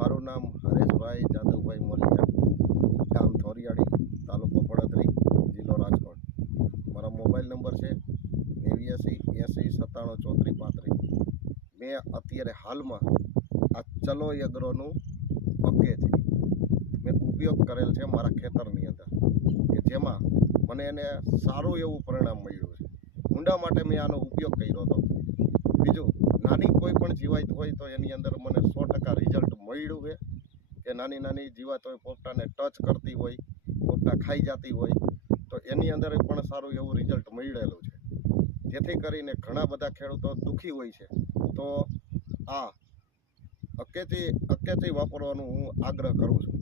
મારું નામ હરેશભાઈ જાદવભાઈ મોલિયા, ગામ થોરિયાળી, તાલુકો પડતરી, જિલ્લો રાજકોટ. મારો મોબાઈલ નંબર છે 8980973435. મેં અત્યારે હાલમાં આ ચલો એગ્રોનું પકેજ મેં ઉપયોગ કરેલ છે મારા ખેતરની અંદર, કે જેમાં મને એને સારું એવું પરિણામ મળ્યું છે. ઊંડા માટે મેં આનો ઉપયોગ કર્યો હતો. બીજું, નાની કોઈ પણ જીવાત હોય તો એની અંદર મને 100% રિઝલ્ટ મળ્યું છે. કે નાની નાની જીવાત હોય, પોપટાને ટચ કરતી હોય, પોપટા ખાઈ જતી હોય, તો એની અંદર પણ સારું એવું રિઝલ્ટ મળેલું છે. જેથી કરીને ઘણા બધા ખેડૂતો દુઃખી હોય છે. તો આ અકેચી વાપરવાનું હું આગ્રહ કરું છું.